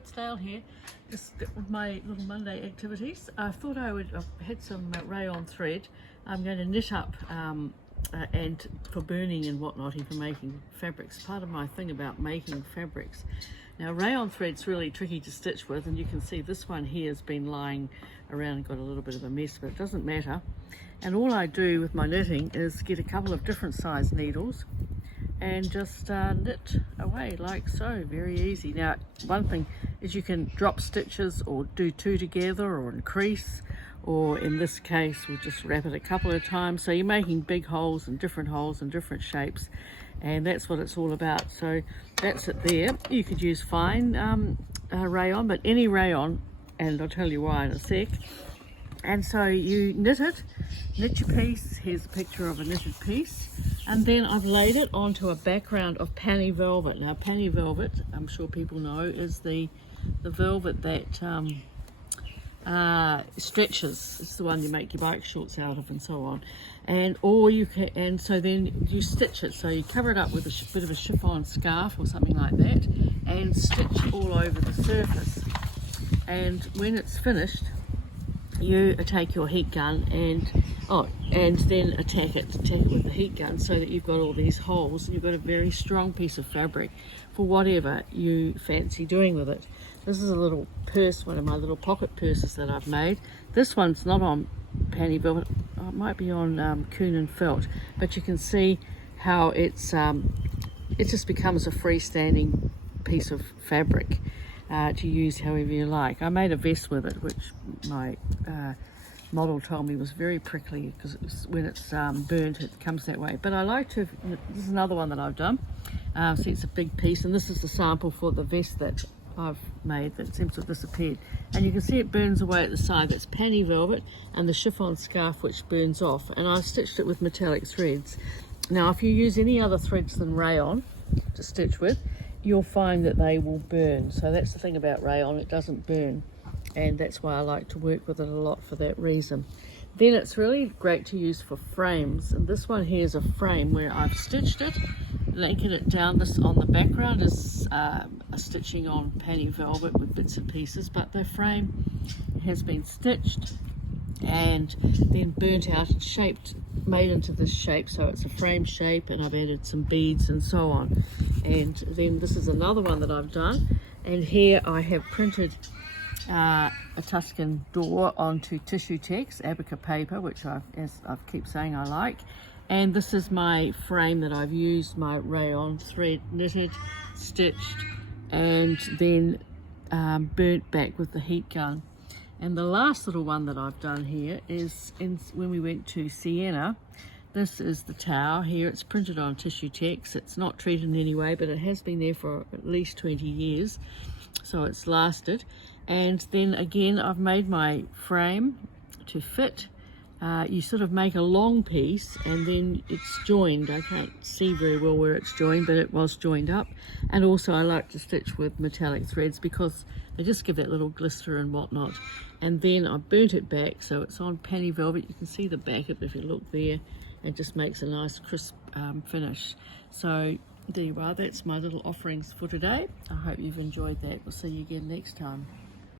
it's Dale here, just with my little Monday activities. I thought I've had some rayon thread. I'm going to knit up and for burning and whatnot, and for making fabrics. Part of my thing about making fabrics. Now rayon thread's really tricky to stitch with, and you can see this one here has been lying around and got a little bit of a mess, but it doesn't matter. And all I do with my knitting is get a couple of different size needles and just knit away like so. Very easy. Now one thing is you can drop stitches or do two together or increase, or in this case we'll just wrap it a couple of times, so you're making big holes and different shapes, and that's what it's all about. So that's it there. You could use fine rayon, but any rayon, and I'll tell you why in a sec. And so you knit your piece. Here's a picture of a knitted piece, and then I've laid it onto a background of Panni Velvet. Now Panni Velvet, I'm sure people know, is the velvet that stretches. It's the one you make your bike shorts out of and so on. And so then you stitch it, so you cover it up with a bit of a chiffon scarf or something like that, and stitch all over the surface. And when it's finished, you take your heat gun and then attack it with the heat gun, so that you've got all these holes and you've got a very strong piece of fabric for whatever you fancy doing with it. This is a little purse, one of my little pocket purses that I've made. This one's not on Panni Velvet, it might be on Kuhn & Felt, but you can see how it just becomes a freestanding piece of fabric to use however you like. I made a vest with it, which my model told me was very prickly, because when it's burnt it comes that way. But I like to, this is another one that I've done. See, it's a big piece, and this is the sample for the vest that I've made that seems to have disappeared. And you can see it burns away at the side. That's Panni Velvet, and the chiffon scarf which burns off. And I stitched it with metallic threads. Now if you use any other threads than rayon to stitch with, you'll find that they will burn. So that's the thing about rayon, it doesn't burn, and that's why I like to work with it a lot for that reason. Then it's really great to use for frames, and this one here is a frame where I've stitched it, linking it down. This on the background is a stitching on Panni Velvet with bits and pieces, but the frame has been stitched and then burnt out and shaped, made into this shape, so it's a frame shape, and I've added some beads and so on. And then this is another one that I've done, and here I have printed a Tuscan door onto Tissue Tex Abaca paper, which as I keep saying I like. And this is my frame that I've used my rayon thread knitted, stitched, and then burnt back with the heat gun. And the last little one that I've done here is when we went to Siena. This is the tower here. It's printed on Tissue Tex. It's not treated in any way, but it has been there for at least 20 years, so it's lasted. And then again, I've made my frame to fit. You sort of make a long piece, and then it's joined. I can't see very well where it's joined, but it was joined up. And also I like to stitch with metallic threads because they just give that little glister and whatnot. And then I burnt it back, so it's on Panni Velvet. You can see the back of it if you look there. It just makes a nice crisp finish. So there you are, that's my little offerings for today. I hope you've enjoyed that. We'll see you again next time.